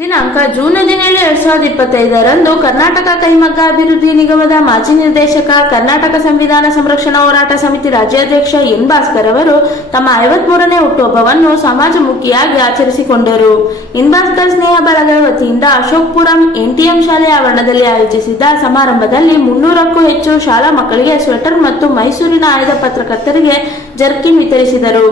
ದಿನಾಂಕ ಜೂನ್ ಹದಿನೇಳು ಎರಡ್ ಸಾವಿರದ ಇಪ್ಪತ್ತೈದರಂದು ಕರ್ನಾಟಕ ಕೈಮಗ್ಗ ಅಭಿವೃದ್ಧಿ ನಿಗಮದ ಮಾಜಿ ನಿರ್ದೇಶಕ ಕರ್ನಾಟಕ ಸಂವಿಧಾನ ಸಂರಕ್ಷಣಾ ಹೋರಾಟ ಸಮಿತಿ ರಾಜ್ಯಾಧ್ಯಕ್ಷ ಎನ್ ಭಾಸ್ಕರ್ ಅವರು ತಮ್ಮ ಐವತ್ಮೂರನೇ ಹುಟ್ಟುಹಬ್ಬವನ್ನು ಸಮಾಜಮುಖಿಯಾಗಿ ಆಚರಿಸಿಕೊಂಡರು. ಎನ್ ಭಾಸ್ಕರ್ ಸ್ನೇಹ ಬಳಗದ ವತಿಯಿಂದ ಅಶೋಕ್ಪುರಂ ಎನ್ಟಿಎಂ ಶಾಲೆ ಆವರಣದಲ್ಲಿ ಆಯೋಜಿಸಿದ್ದ ಸಮಾರಂಭದಲ್ಲಿ ಮುನ್ನೂರಕ್ಕೂ ಹೆಚ್ಚು ಶಾಲಾ ಮಕ್ಕಳಿಗೆ ಸ್ವೆಟರ್ ಮತ್ತು ಮೈಸೂರಿನ ಆಯ್ದ ಪತ್ರಕರ್ತರಿಗೆ ಜರ್ಕಿನ್ ವಿತರಿಸಿದರು.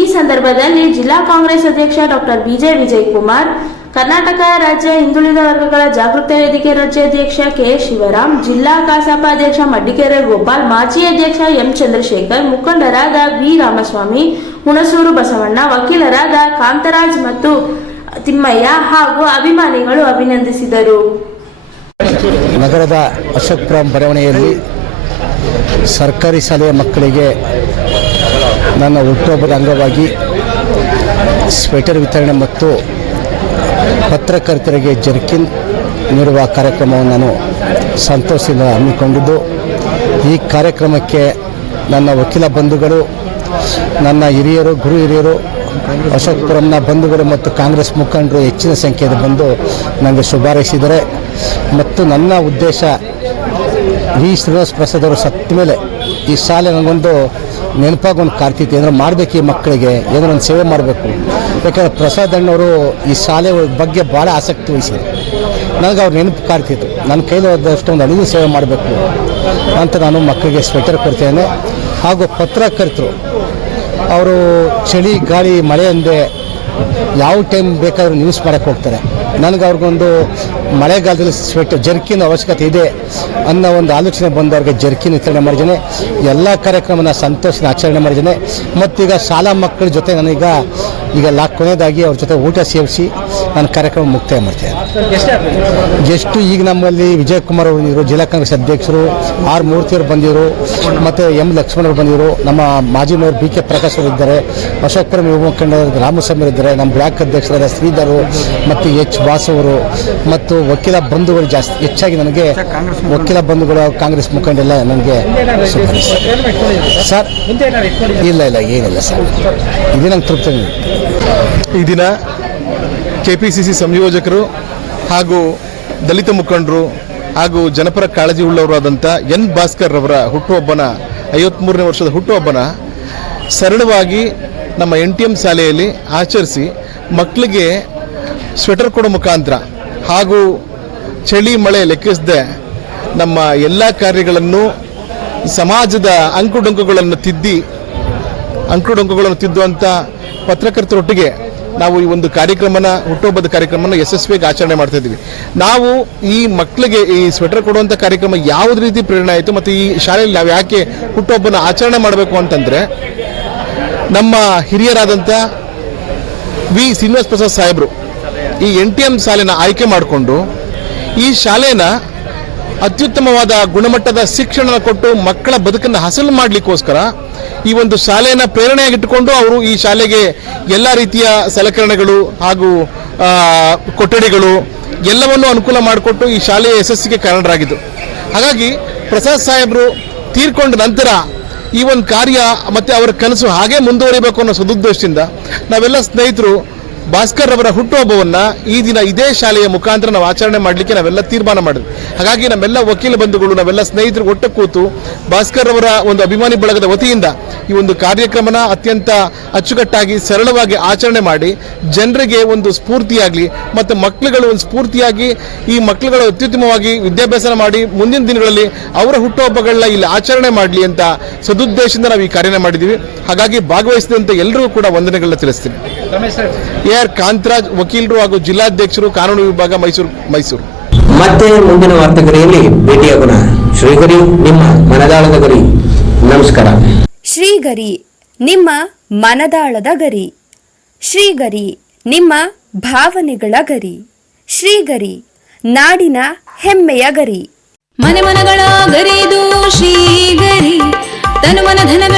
ಈ ಸಂದರ್ಭದಲ್ಲಿ ಜಿಲ್ಲಾ ಕಾಂಗ್ರೆಸ್ ಅಧ್ಯಕ್ಷ ಡಾಕ್ಟರ್ ಬಿಜೆ ವಿಜಯ್ ಕುಮಾರ್ ಕರ್ನಾಟಕ ರಾಜ್ಯ ಹಿಂದುಳಿದ ವರ್ಗಗಳ ಜಾಗೃತ ವೇದಿಕೆ ರಾಜ್ಯಾಧ್ಯಕ್ಷ ಕೆ ಶಿವರಾಮ್, ಜಿಲ್ಲಾ ಕಸಾಪ ಅಧ್ಯಕ್ಷ ಮಡ್ಡಿಕೆರೆ ಗೋಪಾಲ್, ಮಾಜಿ ಅಧ್ಯಕ್ಷ ಎಂ ಚಂದ್ರಶೇಖರ್, ಮುಖಂಡರಾದ ವಿ ರಾಮಸ್ವಾಮಿ, ಹುಣಸೂರು ಬಸವಣ್ಣ, ವಕೀಲರಾದ ಕಾಂತರಾಜ್ ಮತ್ತು ತಿಮ್ಮಯ್ಯ ಹಾಗೂ ಅಭಿಮಾನಿಗಳು ಅಭಿನಂದಿಸಿದರು. ನಗರದ ಅಶೋಕ್ಪುರಂ ಬರವಣಿಗೆಯಲ್ಲಿ ಸರ್ಕಾರಿ ಶಾಲೆಯ ಮಕ್ಕಳಿಗೆ ನನ್ನ ಹುಟ್ಟುಹಬ್ಬದ ಅಂಗವಾಗಿ ಸ್ವೆಟರ್ ವಿತರಣೆ ಮತ್ತು ಪತ್ರಕರ್ತರಿಗೆ ಜರ್ಕಿನ್ ನೀಡುವ ಕಾರ್ಯಕ್ರಮವನ್ನು ನಾನು ಸಂತೋಷದಿಂದ ಹಮ್ಮಿಕೊಂಡಿದ್ದು, ಈ ಕಾರ್ಯಕ್ರಮಕ್ಕೆ ನನ್ನ ವಕೀಲ ಬಂಧುಗಳು, ನನ್ನ ಹಿರಿಯರು, ಗುರು ಹಿರಿಯರು, ಅಶೋಕ್ಪುರಂನ ಬಂಧುಗಳು ಮತ್ತು ಕಾಂಗ್ರೆಸ್ ಮುಖಂಡರು ಹೆಚ್ಚಿನ ಸಂಖ್ಯೆಯಲ್ಲಿ ಬಂದು ನನಗೆ ಶುಭಾರೈಸಿದರೆ, ಮತ್ತು ನನ್ನ ಉದ್ದೇಶ ವಿ. ಶ್ರೀನಿವಾಸ ಪ್ರಸಾದ್ ಅವರು ಸತ್ತ ಮೇಲೆ ಈ ಶಾಲೆ ನನಗೊಂದು ನೆನಪಾಗಿ ಒಂದು ಕಾರ್ತಿತ್ತು ಏನಾದ್ರು ಮಾಡಬೇಕು ಈ ಮಕ್ಕಳಿಗೆ, ಏನಾದ್ರು ಒಂದು ಸೇವೆ ಮಾಡಬೇಕು. ಯಾಕಂದರೆ ಪ್ರಸಾದ್ ಅಣ್ಣವರು ಈ ಶಾಲೆ ಬಗ್ಗೆ ಭಾಳ ಆಸಕ್ತಿ ವಹಿಸಿದ್ರು. ನನಗೆ ಅವ್ರು ನೆನಪು ಕಾರ್ತಿತ್ತು ನನ್ನ ಕೈಲಿ ಹೋದಷ್ಟು ಒಂದು ಅಡುಗೆ ಸೇವೆ ಮಾಡಬೇಕು ಅಂತ ನಾನು ಮಕ್ಕಳಿಗೆ ಸ್ವೆಟರ್ ಕೊಡ್ತೇನೆ. ಹಾಗೂ ಪತ್ರಕರ್ತರು, ಅವರು ಚಳಿ ಗಾಳಿ ಮಳೆ ಅಂದೆ ಯಾವ ಟೈಮ್ ಬೇಕಾದರೂ ನ್ಯೂಸ್ ಮಾಡೋಕ್ಕೆ ಹೋಗ್ತಾರೆ. ನನಗೆ ಅವ್ರಿಗೊಂದು ಮಳೆಗಾಲದಲ್ಲಿ ಸ್ವೆಟ್ ಜರ್ಕಿನ ಅವಶ್ಯಕತೆ ಇದೆ ಅನ್ನೋ ಒಂದು ಆಲೋಚನೆ ಬಂದವ್ರಿಗೆ ಜರ್ಕಿನ ವಿತರಣೆ ಮಾಡಿದ್ದೇನೆ. ಎಲ್ಲ ಕಾರ್ಯಕ್ರಮನ ಸಂತೋಷದ ಆಚರಣೆ ಮಾಡಿದ್ದೇನೆ. ಮತ್ತೀಗ ಶಾಲಾ ಮಕ್ಕಳ ಜೊತೆ ನಾನೀಗ ಈಗ ಲಾಕ್ ಕೊನೆಯದಾಗಿ ಅವ್ರ ಜೊತೆ ಊಟ ಸೇವಿಸಿ ನಾನು ಕಾರ್ಯಕ್ರಮ ಮುಕ್ತಾಯ ಮಾಡ್ತೇನೆ. ಎಷ್ಟು ಈಗ ನಮ್ಮಲ್ಲಿ ವಿಜಯ್ ಕುಮಾರ್ ಅವರು ಜಿಲ್ಲಾ ಕಾಂಗ್ರೆಸ್ ಅಧ್ಯಕ್ಷರು, ಆರ್ ಮೂರ್ತಿಯವರು ಬಂದಿರು ಮತ್ತು ಎಂ ಲಕ್ಷ್ಮಣ್ ಅವರು ಬಂದಿರು ನಮ್ಮ ಮಾಜಿ ಮೇಯರ್ ಬಿ ಕೆ ಪ್ರಕಾಶ್ ಅವರು ಇದ್ದಾರೆ ಅಶೋಕ್ಪುರ ಯುವ ಮುಖಂಡ ರಾಮಸ್ವಾಮಿ ಅವರು ಇದ್ದಾರೆ, ನಮ್ಮ ಬ್ಲಾಕ್ ಅಧ್ಯಕ್ಷರಾದ ಶ್ರೀಧರ್ ಮತ್ತು ಎಚ್ ವಾಸು ಅವರು ಮತ್ತು ವಕೀಲ ಬಂಧುಗಳು ಜಾಸ್ತಿ, ಹೆಚ್ಚಾಗಿ ನನಗೆ ವಕೀಲ ಬಂಧುಗಳು ಕಾಂಗ್ರೆಸ್ ಮುಖಂಡೆಲ್ಲ ನನಗೆ ಸರ್, ಇಲ್ಲ ಇಲ್ಲ, ಏನಿಲ್ಲ ಸರ್. ಇದು ನಂಗೆ ತೃಪ್ತಿ ಈ ದಿನ ಕೆ ಪಿ ಸಿ ಸಿ ಸಂಯೋಜಕರು ಹಾಗೂ ದಲಿತ ಮುಖಂಡರು ಹಾಗೂ ಜನಪರ ಕಾಳಜಿ ಉಳ್ಳವರಾದಂಥ ಎನ್ ಭಾಸ್ಕರ್ ಅವರ ಹುಟ್ಟುಹಬ್ಬನ ಐವತ್ತ್ಮೂರನೇ ವರ್ಷದ ಹುಟ್ಟುಹಬ್ಬನ ಸರಳವಾಗಿ ನಮ್ಮ ಎನ್ ಟಿ ಎಂ ಶಾಲೆಯಲ್ಲಿ ಆಚರಿಸಿ ಮಕ್ಕಳಿಗೆ ಸ್ವೆಟರ್ ಕೊಡೋ ಮುಖಾಂತರ ಹಾಗೂ ಚಳಿ, ಮಳೆ ಲೆಕ್ಕಿಸದೆ ನಮ್ಮ ಎಲ್ಲ ಕಾರ್ಯಗಳನ್ನು ಸಮಾಜದ ಅಂಕುಡೊಂಕುಗಳನ್ನು ತಿದ್ದಿ, ಅಂಕುಡೊಂಕುಗಳನ್ನು ತಿದ್ದುವಂಥ ಪತ್ರಕರ್ತರೊಟ್ಟಿಗೆ ನಾವು ಈ ಒಂದು ಕಾರ್ಯಕ್ರಮನ, ಹುಟ್ಟುಹಬ್ಬದ ಕಾರ್ಯಕ್ರಮನ ಯಶಸ್ವಿಯಾಗಿ ಆಚರಣೆ ಮಾಡ್ತಾ ಇದ್ದೀವಿ. ನಾವು ಈ ಮಕ್ಕಳಿಗೆ ಈ ಸ್ವೆಟರ್ ಕೊಡುವಂಥ ಕಾರ್ಯಕ್ರಮ ಯಾವುದೇ ರೀತಿ ಪ್ರೇರಣೆ ಆಯಿತು ಮತ್ತು ಈ ಶಾಲೆಯಲ್ಲಿ ನಾವು ಯಾಕೆ ಹುಟ್ಟುಹಬ್ಬನ ಆಚರಣೆ ಮಾಡಬೇಕು ಅಂತಂದರೆ, ನಮ್ಮ ಹಿರಿಯರಾದಂಥ ವಿ ಶ್ರೀನಿವಾಸ ಪ್ರಸಾದ್ ಸಾಹೇಬರು ಈ ಎನ್ ಟಿ ಎಂ ಶಾಲೆನ ಆಯ್ಕೆ ಮಾಡಿಕೊಂಡು ಈ ಶಾಲೆನ ಅತ್ಯುತ್ತಮವಾದ ಗುಣಮಟ್ಟದ ಶಿಕ್ಷಣ ಕೊಟ್ಟು ಮಕ್ಕಳ ಬದುಕನ್ನು ಹಸಲು ಮಾಡಲಿಕ್ಕೋಸ್ಕರ ಈ ಒಂದು ಶಾಲೆಯನ್ನು ಪ್ರೇರಣೆಯಾಗಿಟ್ಟುಕೊಂಡು ಅವರು ಈ ಶಾಲೆಗೆ ಎಲ್ಲ ರೀತಿಯ ಸಲಕರಣೆಗಳು ಹಾಗೂ ಕೊಠಡಿಗಳು ಎಲ್ಲವನ್ನೂ ಅನುಕೂಲ ಮಾಡಿಕೊಟ್ಟು ಈ ಶಾಲೆಯ ಯಶಸ್ಸಿಗೆ ಕಾರಣರಾಗಿದ್ದು. ಹಾಗಾಗಿ ಪ್ರಸಾದ್ ಸಾಹೇಬರು ತೀರ್ಕೊಂಡ ನಂತರ ಈ ಒಂದು ಕಾರ್ಯ ಮತ್ತು ಅವರ ಕನಸು ಹಾಗೆ ಮುಂದುವರಿಬೇಕು ಅನ್ನೋ ಸದುದ್ದೇಶದಿಂದ ನಾವೆಲ್ಲ ಸ್ನೇಹಿತರು ಭಾಸ್ಕರ್ ಅವರ ಹುಟ್ಟುಹಬ್ಬವನ್ನು ಈ ದಿನ ಇದೇ ಶಾಲೆಯ ಮುಖಾಂತರ ನಾವು ಆಚರಣೆ ಮಾಡಲಿಕ್ಕೆ ನಾವೆಲ್ಲ ತೀರ್ಮಾನ ಮಾಡಿದ್ವಿ. ಹಾಗಾಗಿ ನಮ್ಮೆಲ್ಲ ವಕೀಲ ಬಂಧುಗಳು, ನಾವೆಲ್ಲ ಸ್ನೇಹಿತರು ಒಟ್ಟು ಕೂತು ಭಾಸ್ಕರ್ ಅವರ ಒಂದು ಅಭಿಮಾನಿ ಬಳಗದ ವತಿಯಿಂದ ಈ ಒಂದು ಕಾರ್ಯಕ್ರಮನ ಅತ್ಯಂತ ಅಚ್ಚುಕಟ್ಟಾಗಿ, ಸರಳವಾಗಿ ಆಚರಣೆ ಮಾಡಿ ಜನರಿಗೆ ಒಂದು ಸ್ಫೂರ್ತಿಯಾಗಲಿ ಮತ್ತು ಮಕ್ಕಳುಗಳು ಒಂದು ಸ್ಫೂರ್ತಿಯಾಗಿ ಈ ಮಕ್ಕಳುಗಳು ಅತ್ಯುತ್ತಮವಾಗಿ ವಿದ್ಯಾಭ್ಯಾಸ ಮಾಡಿ ಮುಂದಿನ ದಿನಗಳಲ್ಲಿ ಅವರ ಹುಟ್ಟುಹಬ್ಬಗಳನ್ನ ಇಲ್ಲಿ ಆಚರಣೆ ಮಾಡಲಿ ಅಂತ ಸದುದ್ದೇಶದಿಂದ ನಾವು ಈ ಕಾರ್ಯನ ಮಾಡಿದ್ದೀವಿ. ಹಾಗಾಗಿ ಭಾಗವಹಿಸಿದಂಥ ಎಲ್ಲರಿಗೂ ಕೂಡ ವಂದನೆಗಳನ್ನ ತಿಳಿಸ್ತೀನಿ. ಆರ್ ಕಾಂತರಾಜ್ ವಕೀಲರು ಹಾಗೂ ಜಿಲ್ಲಾಧ್ಯಕ್ಷರು ಕಾನೂನು ವಿಭಾಗ ಮೈಸೂರು ಮೈಸೂರು. ಮತ್ತೆ ಮುಂದಿನ ವಾರ್ತೆಗರಿಯಲ್ಲಿ ಭೇಟಿಯಾಗೋಣ ಶ್ರೀಗರಿ ನಿಮ್ಮ ಮನದಾಳದ ಗರಿ. ನಮಸ್ಕಾರ. ಶ್ರೀಗರಿ ನಿಮ್ಮ ಮನದಾಳದ ಗರಿ. ಶ್ರೀಗರಿ ನಿಮ್ಮ ಭಾವನೆಗಳ ಗರಿ. ಶ್ರೀಗರಿ ನಾಡಿನ ಹೆಮ್ಮೆಯ ಗರಿ. ಮನೆ ಮನಗಳ ಗರಿದು ಶ್ರೀಗರಿ ತನು ಮನ ಧನಗಳ